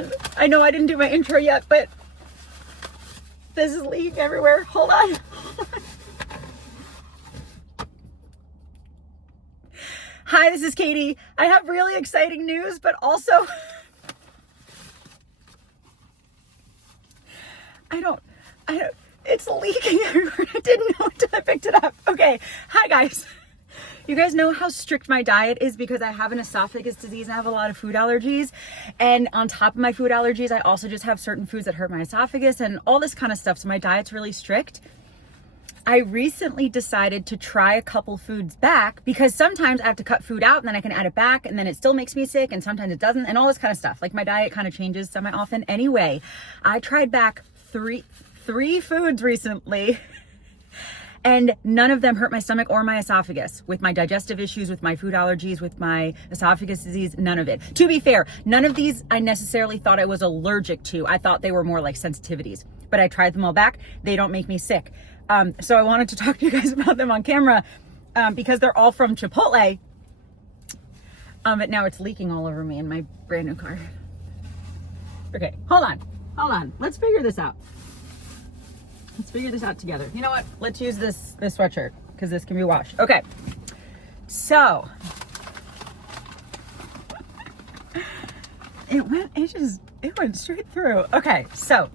on. I know I didn't do my intro yet, but this is leaking everywhere. Hold on. Hi, this is Katie. I have really exciting news, but also I don't, it's leaking everywhere. I didn't know until I picked it up. Okay. Hi guys. You guys know how strict my diet is because I have an esophagus disease and I have a lot of food allergies. And on top of my food allergies, I also just have certain foods that hurt my esophagus and all this kind of stuff. So my diet's really strict. I recently decided to try a couple foods back because sometimes I have to cut food out and then I can add it back and then it still makes me sick and sometimes it doesn't and all this kind of stuff. Like my diet kind of changes semi-often. Anyway, I tried back three foods recently and none of them hurt my stomach or my esophagus. With my digestive issues, with my food allergies, with my esophagus disease, none of it. To be fair, none of these I necessarily thought I was allergic to. I thought they were more like sensitivities, but I tried them all back. They don't make me sick. So I wanted to talk to you guys about them on camera because they're all from Chipotle. But now it's leaking all over me in my brand new car. Okay, hold on. Let's figure this out. Let's figure this out together. You know what? Let's use this sweatshirt because this can be washed. Okay, so it went straight through. Okay, so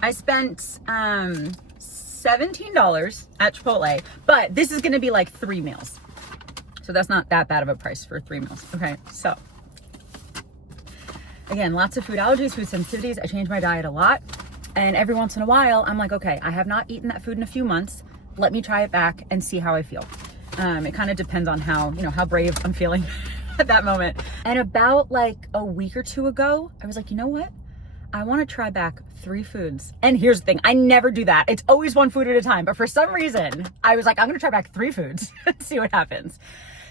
I spent $17 at Chipotle, but this is gonna be like 3 meals. So that's not that bad of a price for 3 meals. Okay, so again, lots of food allergies, food sensitivities. I change my diet a lot. And every once in a while, I'm like, okay, I have not eaten that food in a few months. Let me try it back and see how I feel. It kind of depends on how brave I'm feeling at that moment. And about like a week or two ago, I was like, you know what? I want to try back 3 foods. And here's the thing, I never do that. It's always 1 food at a time. But for some reason, I was like, I'm going to try back 3 foods and see what happens.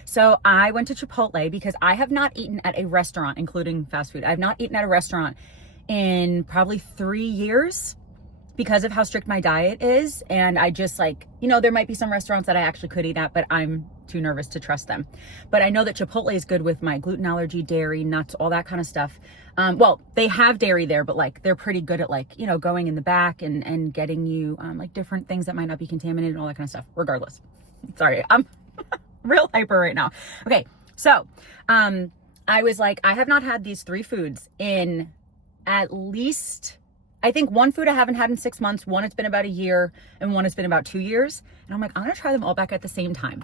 So I went to Chipotle because I have not eaten at a restaurant, including fast food. I've not eaten at a restaurant in probably 3 years because of how strict my diet is. And I just like, there might be some restaurants that I actually could eat at, but I'm too nervous to trust them. But I know that Chipotle is good with my gluten allergy, dairy, nuts, all that kind of stuff. Well, they have dairy there, but like they're pretty good at like, going in the back and getting you like different things that might not be contaminated and all that kind of stuff. Regardless. Sorry, I'm real hyper right now. Okay, so I was like, I have not had these 3 foods in at least, I think 1 food I haven't had in 6 months, 1 it's been about a year, and 1 it's been about 2 years. And I'm like, I'm gonna try them all back at the same time,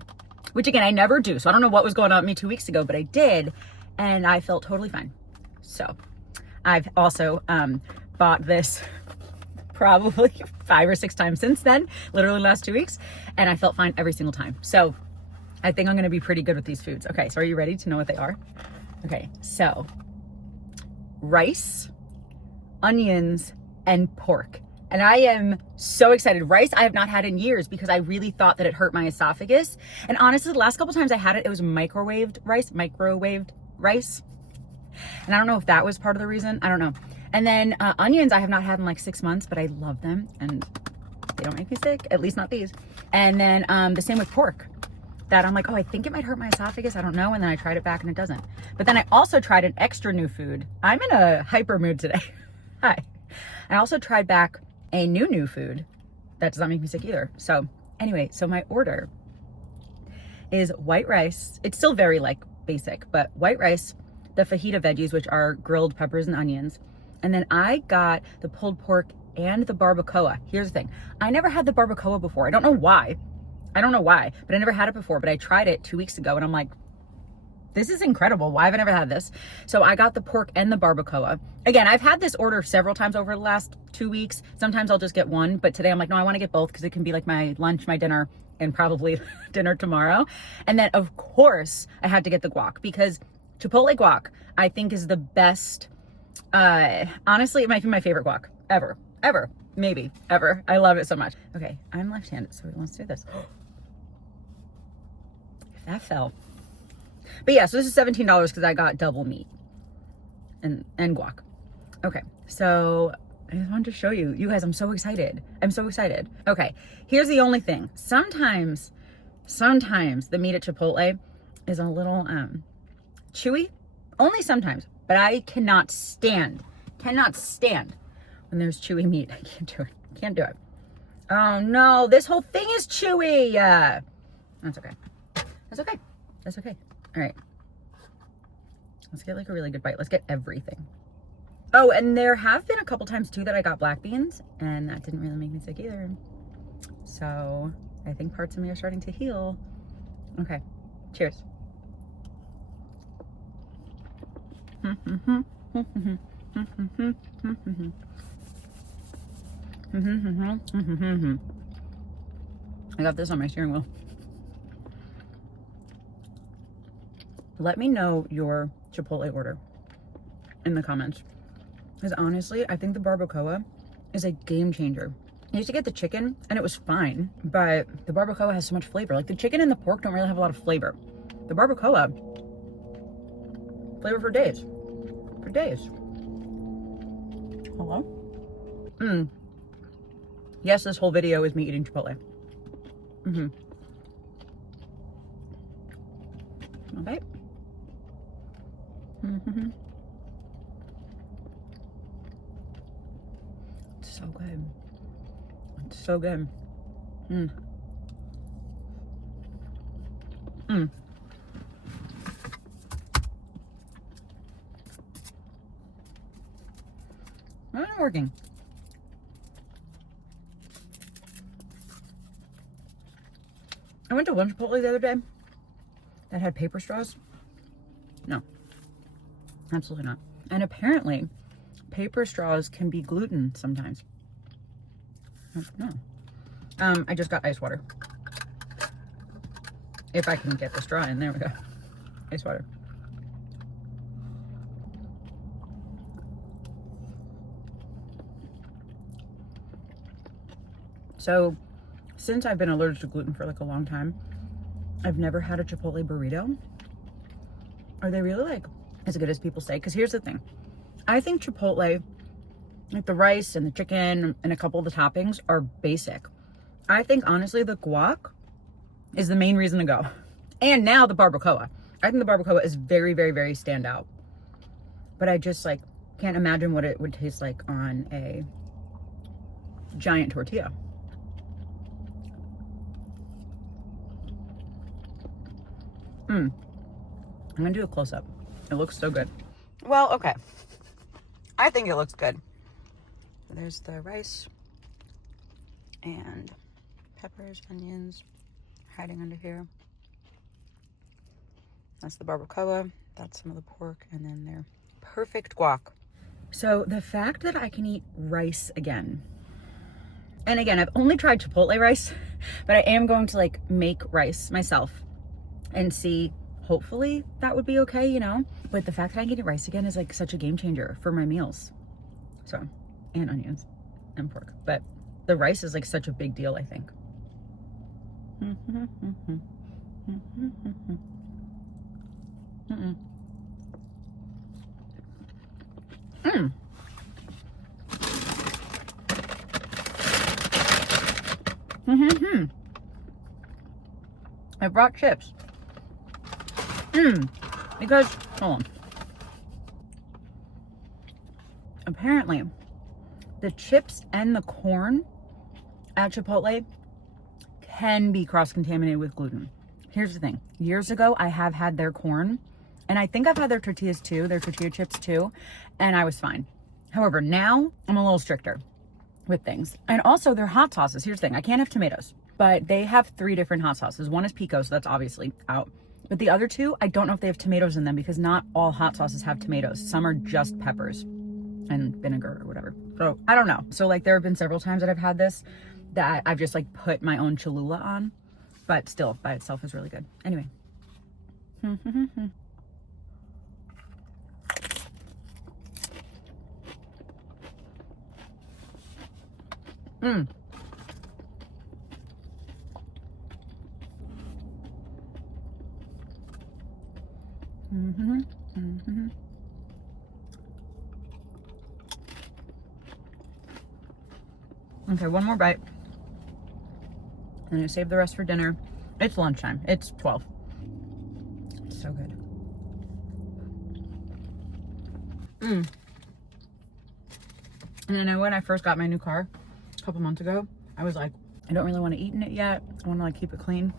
which again, I never do. So I don't know what was going on with me 2 weeks ago, but I did, and I felt totally fine. So I've also bought this probably 5 or 6 times since then, literally the last 2 weeks, and I felt fine every single time. So I think I'm gonna be pretty good with these foods. Okay, so are you ready to know what they are? Okay, so rice, onions, and pork. And I am so excited. Rice I have not had in years because I really thought that it hurt my esophagus. And honestly, the last couple times I had it, it was microwaved rice. And I don't know if that was part of the reason. I don't know. And then onions I have not had in like 6 months, but I love them and they don't make me sick, at least not these. And then the same with pork. That I'm like, oh, I think it might hurt my esophagus. I don't know. And then I tried it back and it doesn't. But then I also tried an extra new food. I'm in a hyper mood today. Hi. I also tried back a new food that does not make me sick either. So anyway, so my order is white rice. It's still very like basic, but white rice, the fajita veggies, which are grilled peppers and onions. And then I got the pulled pork and the barbacoa. Here's the thing. I never had the barbacoa before. I don't know why, but I never had it before, but I tried it 2 weeks ago and I'm like, this is incredible. Why have I never had this? So I got the pork and the barbacoa. Again, I've had this order several times over the last 2 weeks. Sometimes I'll just get one, but today I'm like, no, I want to get both because it can be like my lunch, my dinner, and probably dinner tomorrow. And then of course I had to get the guac because Chipotle guac, I think is the best. Honestly, it might be my favorite guac ever, maybe ever. I love it so much. Okay, I'm left-handed, so let's do this. If that fell. But yeah, so this is $17 because I got double meat and guac. Okay, so I just wanted to show you. You guys, I'm so excited. Okay, here's the only thing. Sometimes the meat at Chipotle is a little chewy. Only sometimes. But I cannot stand when there's chewy meat. I can't do it. Can't do it. Oh no, this whole thing is chewy. That's okay. That's okay. That's okay. All right. Let's get like a really good bite. Let's get everything. Oh, and there have been a couple times too that I got black beans, and that didn't really make me sick either. So I think parts of me are starting to heal. Okay. Cheers. I got this on my steering wheel. Let me know your Chipotle order in the comments. Because honestly, I think the barbacoa is a game changer. I used to get the chicken and it was fine, but the barbacoa has so much flavor. Like the chicken and the pork don't really have a lot of flavor. The barbacoa, flavor for days. For days. Hello? Yes, this whole video is me eating Chipotle. Okay. It's so good. It's so good. Why isn't it working? I went to one Chipotle the other day that had paper straws. No, absolutely not. And apparently, paper straws can be gluten sometimes. No. I just got ice water. If I can get the straw in, there we go. Ice water. So, since I've been allergic to gluten for like a long time, I've never had a Chipotle burrito. Are they really like as good as people say? Because here's the thing. I think Chipotle, like the rice and the chicken and a couple of the toppings are basic. I think honestly the guac is the main reason to go. And now the barbacoa. I think the barbacoa is very, very, very standout. But I just like can't imagine what it would taste like on a giant tortilla. I'm gonna do a close-up. It looks so good. Well, okay. I think it looks good. There's the rice and peppers, onions hiding under here. That's the barbacoa. That's some of the pork, and then their perfect guac. So the fact that I can eat rice again, and again, I've only tried Chipotle rice, but I am going to like make rice myself and see, hopefully that would be okay, you know? But the fact that I can eat rice again is like such a game changer for my meals. So, and onions and pork. But the rice is like such a big deal, I think. I brought chips. Because, hold on. Apparently, the chips and the corn at Chipotle can be cross-contaminated with gluten. Here's the thing. Years ago, I have had their corn, and I think I've had their tortillas too, their tortilla chips too, and I was fine. However, now I'm a little stricter with things. And also their hot sauces. Here's the thing. I can't have tomatoes, but they have 3 different hot sauces. One is pico, so that's obviously out. But the other 2, I don't know if they have tomatoes in them because not all hot sauces have tomatoes. Some are just peppers and vinegar or whatever. So I don't know. So like there have been several times that I've had this that I've just like put my own Cholula on, but still by itself is really good. Anyway. Okay, one more bite. I'm gonna save the rest for dinner. It's lunchtime. It's 12. It's so good. And I know when I first got my new car a couple months ago, I was like, I don't really want to eat in it yet. I want to like keep it clean.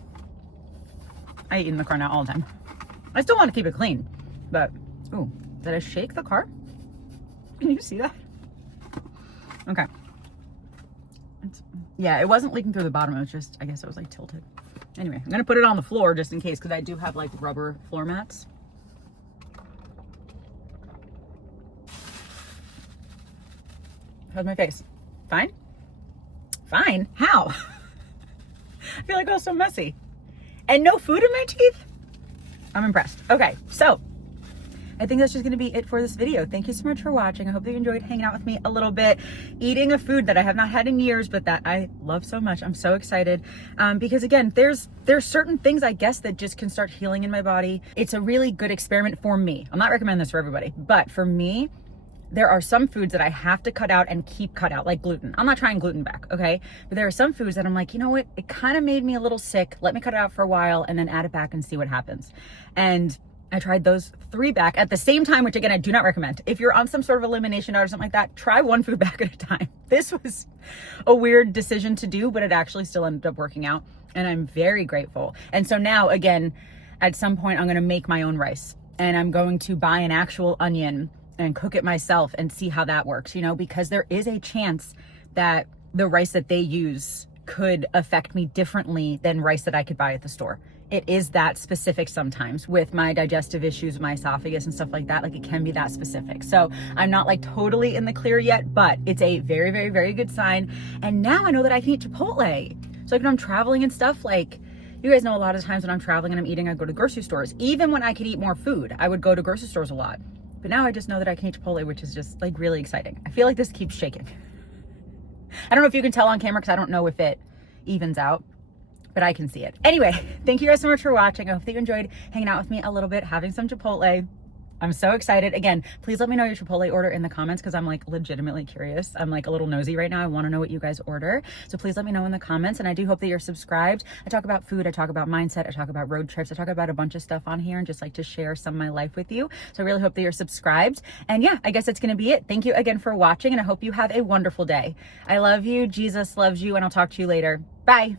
I eat in the car now all the time. I still want to keep it clean, but, ooh, did I shake the car? Can you see that? Okay. Yeah, it wasn't leaking through the bottom. It was just, I guess it was like tilted. Anyway, I'm going to put it on the floor just in case, because I do have like rubber floor mats. How's my face? Fine? Fine? How? I feel like I was so messy. And no food in my teeth? I'm impressed. Okay, so I think that's just gonna be it for this video. Thank you so much for watching. I hope that you enjoyed hanging out with me a little bit, eating a food that I have not had in years, but that I love so much. I'm so excited because again, there's certain things I guess that just can start healing in my body. It's a really good experiment for me. I'm not recommending this for everybody, but for me, there are some foods that I have to cut out and keep cut out, like gluten. I'm not trying gluten back, okay? But there are some foods that I'm like, you know what? It kind of made me a little sick. Let me cut it out for a while and then add it back and see what happens. And I tried those 3 back at the same time, which again, I do not recommend. If you're on some sort of elimination diet or something like that, try 1 food back at a time. This was a weird decision to do, but it actually still ended up working out. And I'm very grateful. And so now, again, at some point, I'm gonna make my own rice. And I'm going to buy an actual onion and cook it myself and see how that works, you know, because there is a chance that the rice that they use could affect me differently than rice that I could buy at the store. It is that specific sometimes with my digestive issues, my esophagus and stuff like that. Like it can be that specific. So I'm not like totally in the clear yet, but it's a very, very, very good sign. And now I know that I can eat Chipotle. So like when I'm traveling and stuff, like you guys know a lot of times when I'm traveling and I'm eating, I go to grocery stores. Even when I could eat more food, I would go to grocery stores a lot. But now I just know that I can eat Chipotle, which is just like really exciting. I feel like this keeps shaking. I don't know if you can tell on camera because I don't know if it evens out, but I can see it. Anyway, thank you guys so much for watching. I hope that you enjoyed hanging out with me a little bit, having some Chipotle. I'm so excited. Again, please let me know your Chipotle order in the comments because I'm like legitimately curious. I'm like a little nosy right now. I want to know what you guys order. So please let me know in the comments. And I do hope that you're subscribed. I talk about food. I talk about mindset. I talk about road trips. I talk about a bunch of stuff on here and just like to share some of my life with you. So I really hope that you're subscribed. And yeah, I guess that's going to be it. Thank you again for watching. And I hope you have a wonderful day. I love you. Jesus loves you. And I'll talk to you later. Bye.